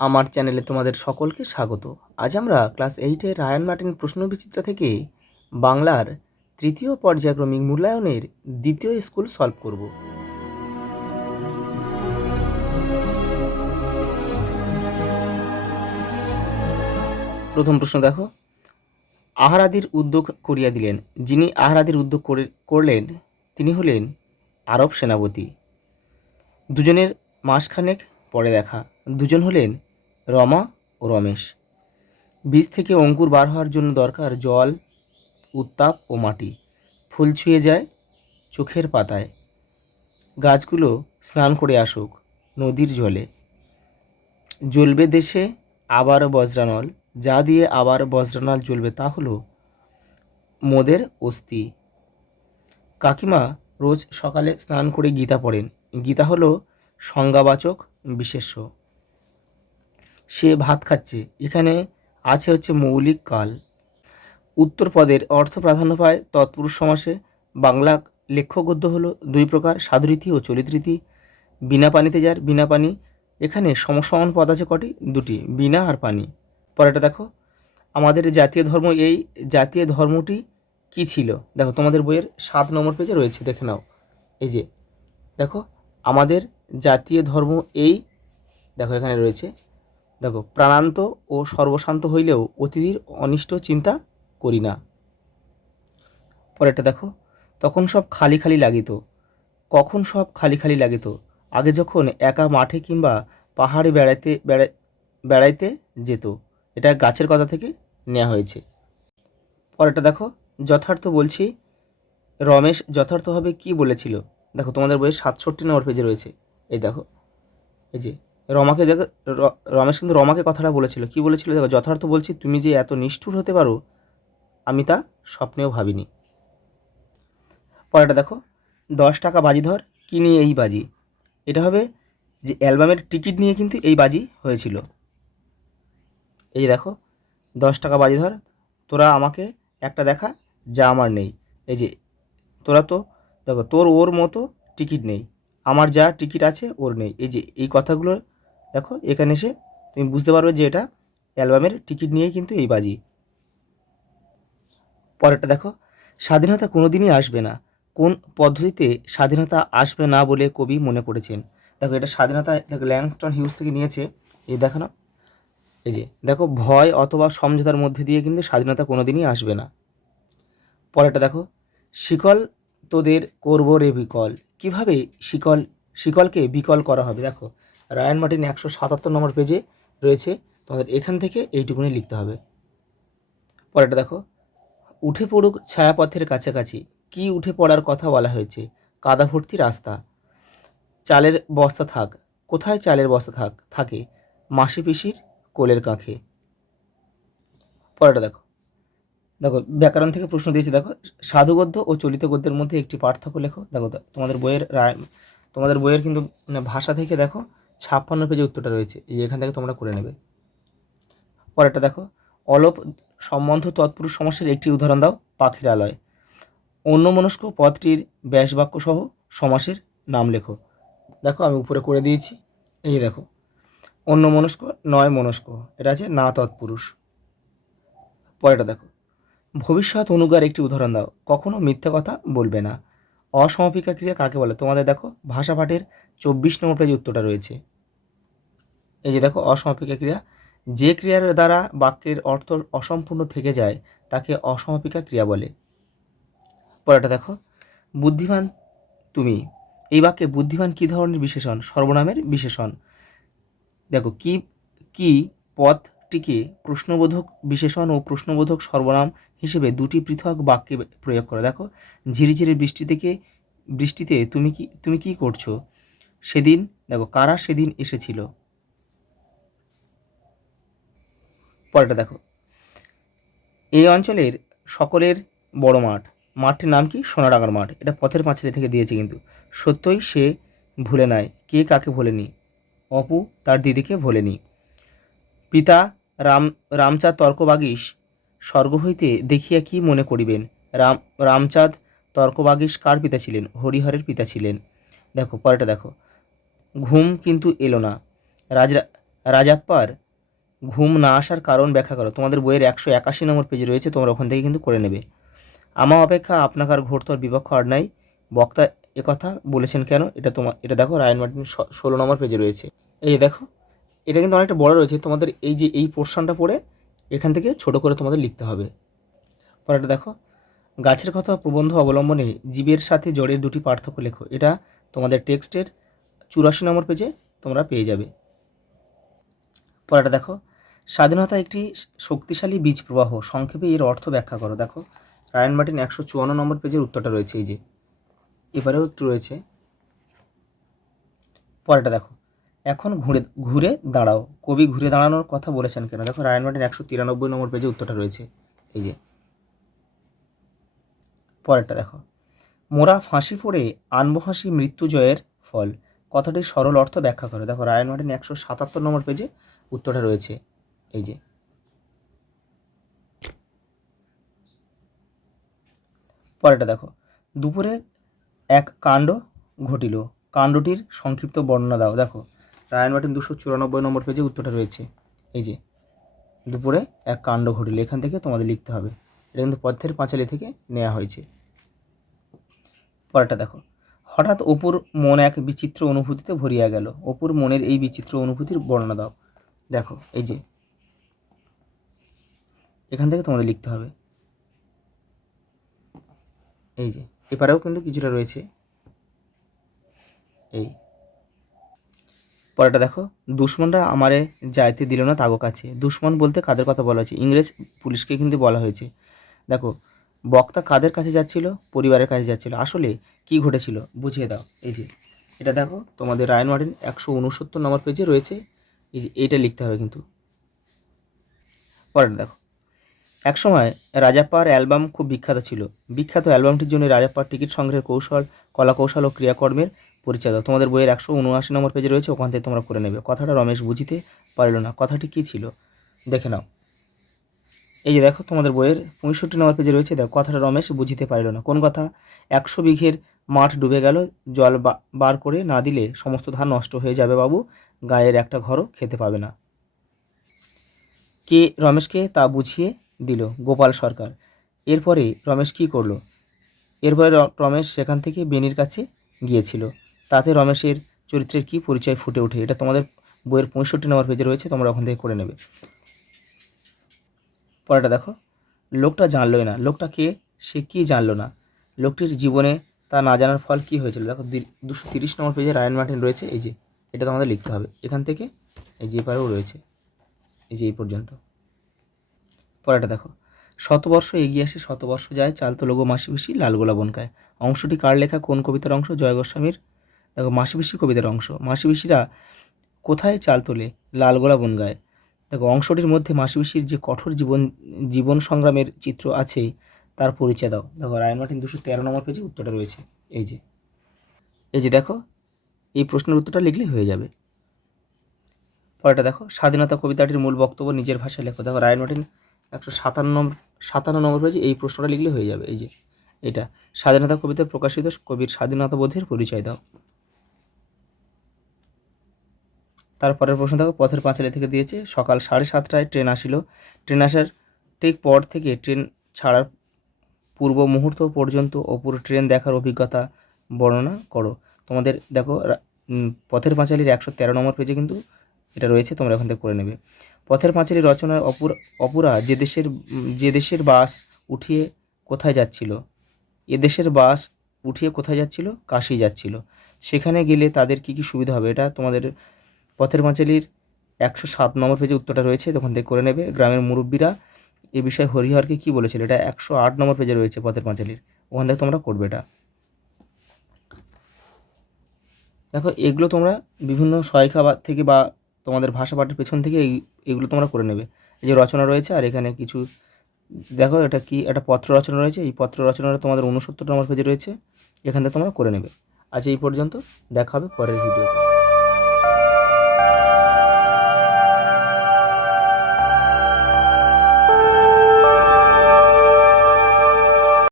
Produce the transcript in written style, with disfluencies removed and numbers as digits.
আমার চ্যানেলে তোমাদের সকলকে স্বাগত। আজ আমরা ক্লাস 8-এর রায়ান মার্টিন প্রশ্নবিচিত্রা থেকে বাংলার তৃতীয় পর্যায়ক্রমিক মূল্যায়নের দ্বিতীয় স্কুল সলভ করব। প্রথম প্রশ্ন দেখো, আহারাদির উদ্যোগ করিয়া দিলেন। যিনি আহারাদির উদ্যোগ করলেন তিনি হলেন আরব সেনাপতি। দুজনের মাসখানেক পরে দেখা। দুজন হলেন রমা ও রমেশ। বীজ থেকে অঙ্কুর বার হওয়ার জন্য দরকার জল, উত্তাপ ও মাটি। ফুল ছুঁয়ে যায় চোখের পাতায়। গাছগুলো স্নান করে আসুক নদীর জলে। জ্বলবে দেশে আবার বজ্রানল। যা দিয়ে আবার বজ্রানল জ্বলবে তা হলো মোদের অস্থি। কাকিমা রোজ সকালে স্নান করে গীতা পড়েন। গীতা হলো সংজ্ঞাবাচক বিশেষ্য। সে ভাত খাচ্ছে, এখানে আছে হচ্ছে মৌলিক কাল। উত্তর পদের অর্থ প্রাধান্য পায় তৎপুরুষ সমাসে। বাংলা লেখ্য গদ্য হলো দুই প্রকার, সাধুরীতি ও চলিত রীতি। বিনা পানিতে যার বিনা পানি, এখানে সমসমান পদ আছে কটি? দুটি, বিনা আর পানি। পরেরটা দেখো, আমাদের জাতীয় ধর্ম এই, জাতীয় ধর্মটি কি ছিল? দেখো তোমাদের বইয়ের 7 নম্বর পেজে রয়েছে, দেখে নাও। এই যে দেখো, আমাদের জাতীয় ধর্ম এই, দেখো এখানে রয়েছে, দেখো প্রাণান্ত ও সর্বশান্ত হইলেও অতিথির অনিষ্ট চিন্তা করি না। পরেরটা দেখো, তখন সব খালি খালি লাগিত। কখন সব খালি খালি লাগিত? আগে যখন একা মাঠে কিংবা পাহাড়ে বেড়াইতে যেত। এটা গাছের কথা থেকে নেওয়া হয়েছে। পরেরটা দেখো, যথার্থ বলছি রমেশ যথার্থভাবে কি বলেছিল? দেখো তোমাদের বইয়ের 67 নম্বর পেজে রয়েছে। এই দেখো, এই যে রমাকে দেখো, রমেশ কিন্তু রমাকে কথাটা বলেছিল। কি বলেছিল? দেখো, যথার্থ বলছি তুমি যে এত নিষ্ঠুর হতে পারো আমি তা স্বপ্নেও ভাবিনি। পরেরটা দেখো, 10 টাকা বাজি ধর, কি নিয়ে এই বাজি? এটা হবে যে অ্যালবামের টিকিট নিয়ে কিন্তু এই বাজি হয়েছিল। এই দেখো, 10 টাকা বাজি ধর, তোরা আমাকে একটা দেখা যা আমার নেই। এই যে তোরা তো দেখো, তোর ওর মতো টিকিট নেই, আমার যা টিকিট আছে ওর নেই। এই যে এই কথাগুলো দেখো, এখানে এসে তুমি বুঝতে পারবে যে এটা অ্যালবামের টিকিট নিয়েই কিন্তু এই বাজি। পরেরটা দেখো, স্বাধীনতা কোনো দিনই আসবে না। কোন পদ্ধতিতে স্বাধীনতা আসবে না বলে কবি মনে করেছেন? দেখো, এটা স্বাধীনতা দেখো ল্যাংস্টন হিউজ থেকে নিয়েছে। এই দেখো না, এই যে দেখো, ভয় অথবা সমঝোতার মধ্যে দিয়ে কিন্তু স্বাধীনতা কোনো দিনই আসবে না। পরেরটা দেখো, শিকল তোদের করবো রে বিকল। কীভাবে শিকলকে বিকল করা হবে? দেখো রায়ান মার্টিন 177 নম্বর পেজে রয়েছে, তোমাদের এখান থেকে এইটুকুনি লিখতে হবে। পরেরটা দেখো, উঠে পড়ুক ছায়াপথের কাছাকাছি। কি উঠে পড়ার কথা বলা হয়েছে? কাদা ভর্তি রাস্তা। চালের বস্তা থাক, কোথায় চালের বস্তা থাকে? মাসি পিসির কোলের কাঁখে। পরেরটা দেখো, দেখো ব্যাকরণ থেকে প্রশ্ন দিয়েছি। দেখো, সাধুগদ্য ও চলিত গদ্যের মধ্যে একটি পার্থক্য লেখো। দেখো তোমাদের বইয়ের কিন্তু ভাষা থেকে দেখো 56 পেজে উত্তরটা রয়েছে, এই এখান থেকে তোমরা করে নেবে। পরেরটা দেখো, অলোপ সম্বন্ধ তৎপুরুষ সমাসের একটি উদাহরণ দাও। পাখিরালয়। অন্যমনস্ক পদটির ব্যাসবাক্য সহ সমাসের নাম লেখো। দেখো আমি উপরে করে দিয়েছি, এই দেখো, অন্যমনস্ক নয় মনস্ক, এটা আছে না তৎপুরুষ। পরেরটা দেখো, ভবিষ্যৎ অনুগার একটি উদাহরণ দাও। কখনো মিথ্যা কথা বলবে না। অসমাপিকা ক্রিয়া কাকে বলে? তোমাদের দেখো ভাষা পাঠের 24 নম্বর পেজে উত্তরটা রয়েছে। এই যে দেখো, অসমাপিকা ক্রিয়া, যে ক্রিয়ার দ্বারা বাক্যের অর্থ অসম্পূর্ণ থেকে যায় তাকে অসমাপিকা ক্রিয়া বলে। পরেরটা দেখো, বুদ্ধিমান তুমি। এই বাক্যে বুদ্ধিমান কী ধরনের বিশেষণ? সর্বনামের বিশেষণ। দেখো কি কি পদটিকে প্রশ্নবোধক বিশেষণ ও প্রশ্নবোধক সর্বনাম হিসেবে দুটি পৃথক বাক্যে প্রয়োগ করো। দেখো, ঝিরিঝিরি বৃষ্টিতে তুমি কি করছো? সেদিন, দেখো কারা সেদিন এসেছিল। পরেরটা দেখো, এই অঞ্চলের সকলের বড় মাঠ। মাঠটির নাম কি? সোনাডাঙ্গার মাঠ। এটা পথের পাঁচালী থেকে দিয়েছে কিন্তু। সত্যই সে ভুলে নাই, কে কাকে ভোলেনি? অপু তার দিদিকে ভোলেনি। পিতা রামচাঁদ তর্কবাগীশ স্বর্গ হইতে দেখিয়া কি মনে করিবেন? রামচাঁদ তর্কবাগীশ কার পিতা ছিলেন? হরিহরের পিতা ছিলেন। দেখো পরেরটা দেখো, ঘুম কিন্তু এলো না। রাজাপ্পার ঘুম না আসার কারণ ব্যাখ্যা করো। তোমাদের বইয়ের 181 নম্বর পেজে রয়েছে, তোমরা ওখান থেকে কিন্তু করে নেবে। আমা অপেক্ষা আপনাকার ঘোরতর বিপক্ষ আর নাই, বক্তা একথা বলেছেন কেন? এটা দেখো রায়ান মার্টিন 16 নম্বর পেজে রয়েছে। এই যে দেখো, এটা কিন্তু অনেকটা বড় রয়েছে, তোমাদের এই যে এই পোর্শনটা পড়ে এখান থেকে ছোট করে তোমাদের লিখতে হবে। পরেরটা দেখো, গাছের কথা প্রবন্ধ অবলম্বনে জীবের সাথে জড়ের দুটি পার্থক্য লেখো। এটা তোমাদের টেক্সটের 84 নম্বর পেজে তোমরা পেয়ে যাবে। পরেরটা দেখো, স্বাধীনতা একটি শক্তিশালী বীজ প্রবাহ, সংক্ষেপে এর অর্থ ব্যাখ্যা করো। দেখো রায়ান মার্টিন 154 নম্বর পেজের উত্তরটা রয়েছে, এই যে এবারেও একটু রয়েছে। পরেরটা দেখো, এখন ঘুরে ঘুরে দাঁড়াও, কবি ঘুরে দাঁড়ানোর কথা বলেছেন কেন? দেখো রায়ান মার্টিন 193 নম্বর পেজে উত্তরটা রয়েছে, এই যে। পরেরটা দেখো, মোরা ফাঁসি পড়ে আনবো হাসি মৃত্যুজয়ের ফল, কথাটির সরল অর্থ ব্যাখ্যা করো। দেখো রায়ান মার্টিন 177 নম্বর পেজে উত্তরটা রয়েছে, এই যে। পরেরটা দেখো, দুপুরে এক কাণ্ড ঘটিল, কাণ্ডটির সংক্ষিপ্ত বর্ণনা দাও। দেখো রায়ান মার্টিন 294 নম্বর পেজে উত্তরটা রয়েছে, এই যে। দুপুরে এক কাণ্ড ঘটিল, এখান থেকে তোমাদের লিখতে হবে। এটা কিন্তু পথের পাঁচালী থেকে নেওয়া হয়েছে। পরেরটা দেখো, হঠাৎ অপুর মন এক বিচিত্র অনুভূতিতে ভরিয়া গেল, অপুর মনের এই বিচিত্র অনুভূতির বর্ণনা দাও। দেখো এই যে এখান থেকে তোমাদের লিখতে হবে, এই যে। এপারেও কিন্তু কিছুটা রয়েছে, এই। পরেরটা দেখো, দুশ্মনরা আমারে যাইতে দিল না তাগো কাছে। দুশ্মন বলতে কাদের কথা বলা হয়েছে? ইংরেজ পুলিশকে কিন্তু বলা হয়েছে। দেখো বক্তা কাদের কাছে যাচ্ছিল? পরিবারের কাছে যাচ্ছিল। আসলে কি ঘটেছিল বুঝিয়ে দাও, এই যে। এটা দেখো তোমাদের রায়ান মার্টিন 169 নম্বর পেজে রয়েছে, এই যে। এইটা লিখতে হবে কিন্তু। পরেরটা দেখো, একসময় রাজাপ্পার অ্যালবাম খুব বিখ্যাত ছিল, বিখ্যাত অ্যালবামটির জন্য রাজাপ্পার টিকিট সংগ্রহের কৌশল, কলাকৌশল ও ক্রিয়াকর্মের পরিচয় দাও। তোমাদের বইয়ের 179 নম্বর পেজে রয়েছে, ওখান থেকে তোমরা করে নেবে। কথাটা রমেশ বুঝিতে পারল না, কথাটি কী ছিল দেখে নাও। এই যে দেখো তোমাদের বইয়ের 65 নম্বর পেজে রয়েছে, দেখো কথাটা রমেশ বুঝিতে পারল না। কোন কথা? 100 বিঘের মাঠ ডুবে গেল, জল বার করে না দিলে সমস্ত ধান নষ্ট হয়ে যাবে বাবু, গায়ের একটা ঘরও খেতে পাবে না। কে রমেশকে তা বুঝিয়ে দিল? গোপাল সরকার। এরপরে রমেশ কী করলো? এরপরে রমেশ সেখান থেকে বেনির কাছে গিয়েছিল। তাতে রমেশের চরিত্রের কী পরিচয় ফুটে ওঠে? এটা তোমাদের বইয়ের 65 নম্বর পেজে রয়েছে, তোমরা ওখান থেকে করে নেবে। পরেরটা দেখো, লোকটা জানলই না। লোকটা কে? সে কি জানলো না? লোকটির জীবনে তা না জানার ফল কী হয়েছিল? দেখো 230 নম্বর পেজে রায়ান মার্টিন রয়েছে, এই যে। এটা তোমাদের লিখতে হবে এখান থেকে, এই যে পারেও রয়েছে, এই যে এই পর্যন্ত। পরেরটা দেখো, শতবর্ষ এগিয়ে আসে শতবর্ষ যায়, চাল তো লোগো মাসি পিসি লালগোলা বনকায়। অংশটি কার লেখা? কোন কবিতার অংশ? জয় গোস্বামীর। দেখো মাসি পিসি কবিতার অংশ। মাসি পিসিরা কোথায় চাল তোলে? লালগোলা বনগায়। দেখো অংশটির মধ্যে মাসি পিসির যে কঠোর জীবন সংগ্রামের চিত্র আছে তার পরিচয় দাও। দেখো রায়ান মার্টিন 213 নম্বর পেজে উত্তরটা রয়েছে, এই যে। এই যে দেখো, এই প্রশ্নের উত্তরটা লিখলেই হয়ে যাবে। পরেরটা দেখো, স্বাধীনতা কবিতাটির মূল বক্তব্য নিজের ভাষায় লেখো। দেখো রায়ান মার্টিন 157 নম্বর পেজে এই প্রশ্নটা লিখলে হয়ে যাবে, এই যে। এটা স্বাধীনতা কবিতায় প্রকাশিত কবির স্বাধীনতা বোধের পরিচয় দাও। তারপরের প্রশ্ন দেখো, পথের পাঁচালী থেকে দিয়েছে, সকাল 7:30টায় ট্রেন আসিল, ট্রেন আসার ঠিক পর থেকে ট্রেন ছাড়ার পূর্ব মুহূর্ত পর্যন্ত অপুর ট্রেন দেখার অভিজ্ঞতা বর্ণনা করো। তোমাদের দেখো পথের পাঁচালীর 113 নম্বর পেজে কিন্তু এটা রয়েছে, তোমরা এখান থেকে করে নেবে। পথের পাঁচালী রচনার অপুরা যে দেশের বাস উঠিয়ে কোথায় যাচ্ছিল? এ দেশের বাস উঠিয়ে কোথায় যাচ্ছিল? কাশি যাচ্ছিল। সেখানে গেলে তাদের কি কি সুবিধা হবে? এটা তোমাদের পথের পাঁচালীর 107 নম্বর পেজে উত্তরটা রয়েছে, তখন থেকে করে নেবে। গ্রামের মুরব্বীরা এ বিষয়ে হরিহরকে কী বলেছিল? এটা 108 নম্বর পেজে রয়েছে পথের পাঁচালীর, ওখান থেকে তোমরা করবে এটা। দেখো এগুলো তোমরা বিভিন্ন সহায়িকা থেকে বা তোমাদের ভাষা পাঠের পেছন থেকে এগুলো তোমরা করে নেবে। এই যে রচনা রয়েছে, আর এখানে কিছু দেখো এটা কি, একটা পত্র রচনা রয়েছে, এই পত্র রচনাটা তোমাদের 69 নম্বর পেজে রয়েছে, এখান থেকে তোমরা করে নেবে। আজ এই পর্যন্ত, দেখা হবে পরের ভিডিওতে।